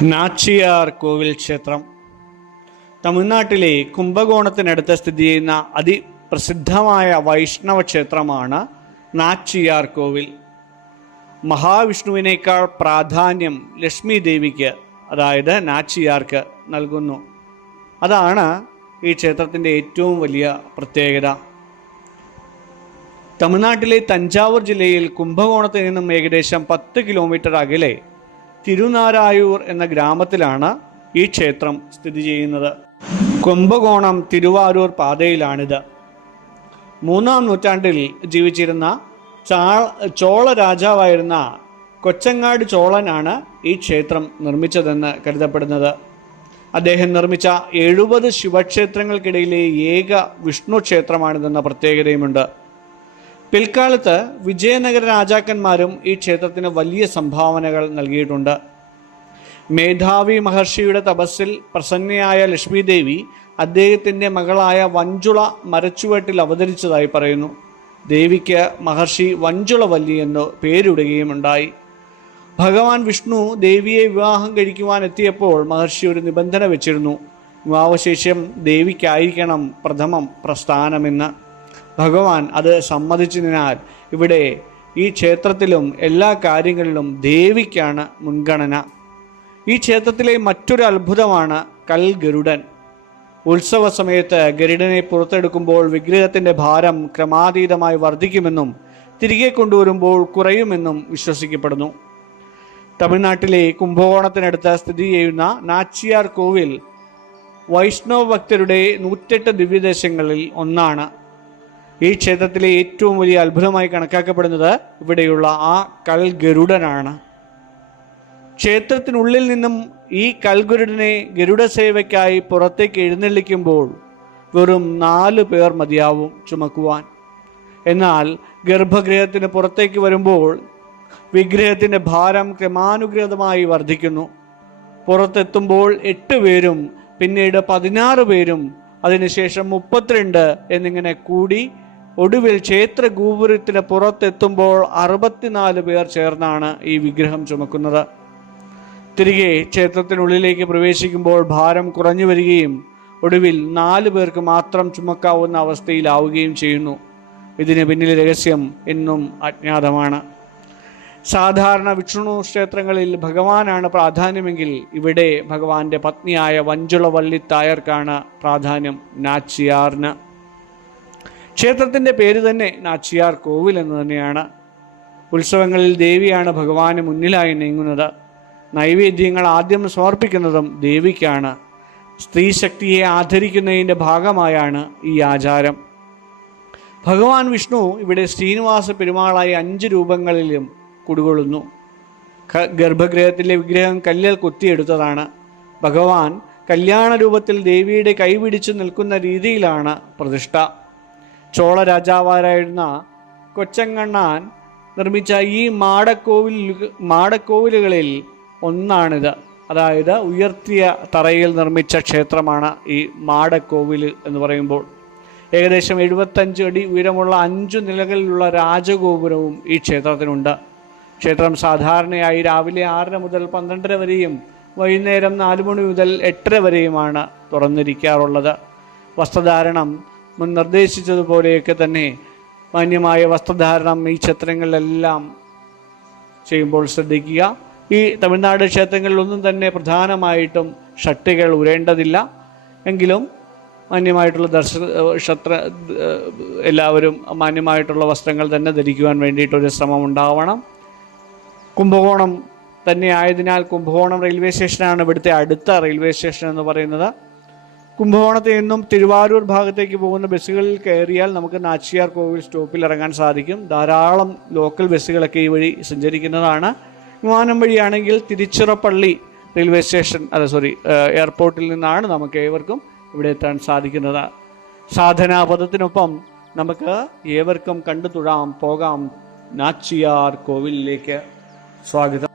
നാച്ചിയാർ കോവിൽ ക്ഷേത്രം തമിഴ്നാട്ടിലെ കുംഭകോണത്തിനടുത്ത് സ്ഥിതി ചെയ്യുന്ന അതിപ്രസിദ്ധമായ വൈഷ്ണവ ക്ഷേത്രമാണ് നാച്ചിയാർ കോവിൽ. മഹാവിഷ്ണുവിനേക്കാൾ പ്രാധാന്യം ലക്ഷ്മി ദേവിക്ക്, അതായത് നാച്ചിയാർക്ക് നൽകുന്നു. അതാണ് ഈ ക്ഷേത്രത്തിൻ്റെ ഏറ്റവും വലിയ പ്രത്യേകത. തമിഴ്നാട്ടിലെ തഞ്ചാവൂർ ജില്ലയിൽ കുംഭകോണത്തിൽ നിന്നും ഏകദേശം 10 കിലോമീറ്റർ അകലെ തിരുനാരായൂർ എന്ന ഗ്രാമത്തിലാണ് ഈ ക്ഷേത്രം സ്ഥിതി ചെയ്യുന്നത്. കുംഭകോണം തിരുവാരൂർ പാതയിലാണിത്. 3-ാം നൂറ്റാണ്ടിൽ ജീവിച്ചിരുന്ന ചോള രാജാവായിരുന്ന കൊച്ചങ്ങാട് ചോളനാണ് ഈ ക്ഷേത്രം നിർമ്മിച്ചതെന്ന് കരുതപ്പെടുന്നത്. അദ്ദേഹം നിർമ്മിച്ച 70 ശിവക്ഷേത്രങ്ങൾക്കിടയിലെ ഏക വിഷ്ണു ക്ഷേത്രമാണിതെന്ന പ്രത്യേകതയുമുണ്ട്. പിൽക്കാലത്ത് വിജയനഗര രാജാക്കന്മാരും ഈ ക്ഷേത്രത്തിന് വലിയ സംഭാവനകൾ നൽകിയിട്ടുണ്ട്. മേധാവി മഹർഷിയുടെ തപസ്സിൽ പ്രസന്നയായ ലക്ഷ്മി ദേവി അദ്ദേഹത്തിൻ്റെ മകളായ വഞ്ചുള മരച്ചുവട്ടിൽ അവതരിച്ചതായി പറയുന്നു. ദേവിക്ക് മഹർഷി വഞ്ചുളവല്ലി എന്ന് പേരിടുകയുമുണ്ടായി. ഭഗവാൻ വിഷ്ണു ദേവിയെ വിവാഹം കഴിക്കുവാൻ എത്തിയപ്പോൾ മഹർഷി ഒരു നിബന്ധന വെച്ചിരുന്നു. വിവാഹശേഷം ദേവിക്കായിരിക്കണം പ്രഥമം പ്രസ്ഥാനമെന്ന്. ഭഗവാൻ അത് സമ്മതിച്ചതിനാൽ ഇവിടെ ഈ ക്ഷേത്രത്തിലും എല്ലാ കാര്യങ്ങളിലും ദേവിക്കാണ് മുൻഗണന. ഈ ക്ഷേത്രത്തിലെ മറ്റൊരു അത്ഭുതമാണ് കൽഗരുഡൻ. ഉത്സവ സമയത്ത് ഗരുഡനെ പുറത്തെടുക്കുമ്പോൾ വിഗ്രഹത്തിൻ്റെ ഭാരം ക്രമാതീതമായി വർദ്ധിക്കുമെന്നും തിരികെ കൊണ്ടുവരുമ്പോൾ കുറയുമെന്നും വിശ്വസിക്കപ്പെടുന്നു. തമിഴ്നാട്ടിലെ കുംഭകോണത്തിനടുത്ത് സ്ഥിതി ചെയ്യുന്ന നാച്ചിയാർ കോവിൽ വൈഷ്ണവ ഭക്തരുടെ 108 ദിവ്യദേശങ്ങളിൽ ഒന്നാണ്. ഈ ക്ഷേത്രത്തിലെ ഏറ്റവും വലിയ അത്ഭുതമായി കണക്കാക്കപ്പെടുന്നത് ഇവിടെയുള്ള ആ കൽഗരുഡനാണ്. ക്ഷേത്രത്തിനുള്ളിൽ നിന്നും ഈ കൽഗരുഡനെ ഗരുഡ സേവയ്ക്കായി പുറത്തേക്ക് എഴുന്നള്ളിക്കുമ്പോൾ വെറും 4 പേർ മതിയാവും ചുമക്കുവാൻ. എന്നാൽ ഗർഭഗൃഹത്തിന് പുറത്തേക്ക് വരുമ്പോൾ വിഗ്രഹത്തിൻ്റെ ഭാരം ക്രമാനുഗതമായി വർദ്ധിക്കുന്നു. പുറത്തെത്തുമ്പോൾ 8 പേരും, പിന്നീട് 16 പേരും, അതിനുശേഷം 32 എന്നിങ്ങനെ കൂടി ഒടുവിൽ ക്ഷേത്ര ഗോപുരത്തിന് പുറത്തെത്തുമ്പോൾ 64 പേർ ചേർന്നാണ് ഈ വിഗ്രഹം ചുമക്കുന്നത്. തിരികെ ക്ഷേത്രത്തിനുള്ളിലേക്ക് പ്രവേശിക്കുമ്പോൾ ഭാരം കുറഞ്ഞു വരികയും ഒടുവിൽ 4 പേർക്ക് മാത്രം ചുമക്കാവുന്ന അവസ്ഥയിലാവുകയും ചെയ്യുന്നു. ഇതിന് പിന്നിലെ രഹസ്യം ഇന്നും അജ്ഞാതമാണ്. സാധാരണ വിഷ്ണു ക്ഷേത്രങ്ങളിൽ ഭഗവാനാണ് പ്രാധാന്യമെങ്കിൽ ഇവിടെ ഭഗവാന്റെ പത്നിയായ വഞ്ചുളവല്ലി തായർക്കാണ് പ്രാധാന്യം, നാച്ചിയാറിന്. ക്ഷേത്രത്തിൻ്റെ പേര് തന്നെ നാച്ചിയാർ കോവിൽ എന്ന് തന്നെയാണ്. ഉത്സവങ്ങളിൽ ദേവിയാണ് ഭഗവാന് മുന്നിലായി നീങ്ങുന്നത്. നൈവേദ്യങ്ങൾ ആദ്യം സമർപ്പിക്കുന്നതും ദേവിക്കാണ്. സ്ത്രീശക്തിയെ ആദരിക്കുന്നതിൻ്റെ ഭാഗമായാണ് ഈ ആചാരം. ഭഗവാൻ വിഷ്ണു ഇവിടെ ശ്രീനിവാസ പെരുമാളായി 5 രൂപങ്ങളിലും കുടികൊള്ളുന്നു. ഗർഭഗൃഹത്തിലെ വിഗ്രഹം കല്ലിൽ കൊത്തിയെടുത്തതാണ്. ഭഗവാൻ കല്യാണ രൂപത്തിൽ ദേവിയുടെ കൈപിടിച്ചു നിൽക്കുന്ന രീതിയിലാണ് പ്രതിഷ്ഠ. ചോള രാജാവായിരുന്ന കൊച്ചങ്ങണ്ണാൻ നിർമ്മിച്ച ഈ മാടക്കോവിലുകളിൽ ഒന്നാണിത്. അതായത് ഉയർത്തിയ തറയിൽ നിർമ്മിച്ച ക്ഷേത്രമാണ് ഈ മാടക്കോവിൽ എന്ന് പറയുമ്പോൾ. ഏകദേശം 75 അടി ഉയരമുള്ള 5 നിലകളിലുള്ള രാജഗോപുരവും ഈ ക്ഷേത്രത്തിനുണ്ട്. ക്ഷേത്രം സാധാരണയായി രാവിലെ 6 മുതൽ 12 വരെയും വൈകുന്നേരം 4 മണി മുതൽ 8 വരെയുമാണ് തുറന്നിരിക്കാറുള്ളത്. വസ്ത്രധാരണം മുൻ നിർദ്ദേശിച്ചതുപോലെയൊക്കെ തന്നെ മാന്യമായ വസ്ത്രധാരണം ഈ ക്ഷേത്രങ്ങളിലെല്ലാം ചെയ്യുമ്പോൾ ശ്രദ്ധിക്കുക. ഈ തമിഴ്നാട് ക്ഷേത്രങ്ങളിലൊന്നും തന്നെ പ്രധാനമായിട്ടും ഷട്ടുകൾ ഉരേണ്ടതില്ല. എങ്കിലും മാന്യമായിട്ടുള്ള എല്ലാവരും മാന്യമായിട്ടുള്ള വസ്ത്രങ്ങൾ തന്നെ ധരിക്കുവാൻ വേണ്ടിയിട്ടൊരു ശ്രമം ഉണ്ടാവണം. കുംഭകോണം തന്നെ ആയതിനാൽ കുംഭകോണം റെയിൽവേ സ്റ്റേഷനാണ് ഇവിടുത്തെ അടുത്ത റെയിൽവേ സ്റ്റേഷൻ എന്ന് പറയുന്നത്. കുംഭകോണത്തിൽ നിന്നും തിരുവാരൂർ ഭാഗത്തേക്ക് പോകുന്ന ബസ്സുകളിൽ കയറിയാൽ നമുക്ക് നാച്ചിയാർ കോവിൽ സ്റ്റോപ്പിൽ ഇറങ്ങാൻ സാധിക്കും. ധാരാളം ലോക്കൽ ബസ്സുകളൊക്കെ ഈ വഴി സഞ്ചരിക്കുന്നതാണ്. വിമാനം വഴിയാണെങ്കിൽ തിരുച്ചിറപ്പള്ളി റെയിൽവേ സ്റ്റേഷൻ എയർപോർട്ടിൽ നിന്നാണ് നമുക്ക് ഏവർക്കും ഇവിടെ എത്താൻ സാധിക്കുന്നത്. സാധനാപദത്തിനൊപ്പം നമുക്ക് ഏവർക്കും കണ്ടു തൊഴാം, പോകാം നാച്ചിയാർ കോവിലിലേക്ക്. സ്വാഗതം.